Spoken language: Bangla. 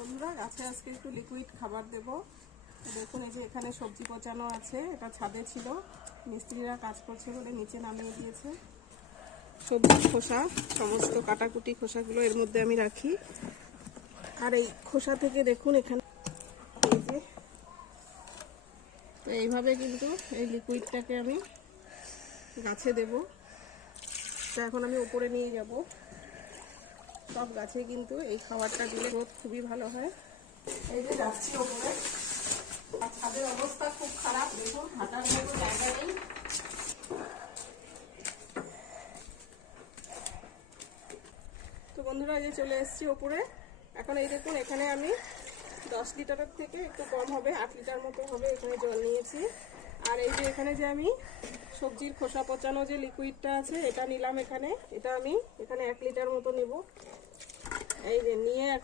বন্ধুরা, গাছে আজকে একটু লিকুইড খাবার দেব। দেখুন, এই যে এখানে সবজি পচানো আছে, এটা ছাদে ছিল, মিস্ত্রিরা কাজ করছে বলে নিচে নামিয়ে দিয়েছে। সবজির খোসা, সমস্ত কাটাকুটি খোসাগুলো এর মধ্যে আমি রাখি। আর এই খোসা থেকে দেখুন এখানে এই যে, তো এইভাবে কিন্তু এই লিকুইডটাকে আমি গাছে দেব। তো এখন আমি উপরে নিয়ে যাব। সব গাছে কিন্তু এই খাবারটা দিলে গ্রোথ খুবই ভালো হয়। এই যে যাচ্ছি ওপরে, আর ছাদের অবস্থা খুব খারাপ, দেখুন হাঁটার মতো জায়গা নেই। তো বন্ধুরা, এই যে চলে এসেছি ওপরে। এখন এই দেখুন, এখানে আমি 10 লিটারের থেকে একটু কম হবে, 8 লিটার মতো হবে এখানে জল নিয়েছি। আর এই যে এখানে যে আমি সবজির খোসা পচানো যে লিকুইডটা আছে এটা নিলাম এখানে। এটা আমি এখানে 1 লিটার মতো নেব। এই যে নিয়ে এখন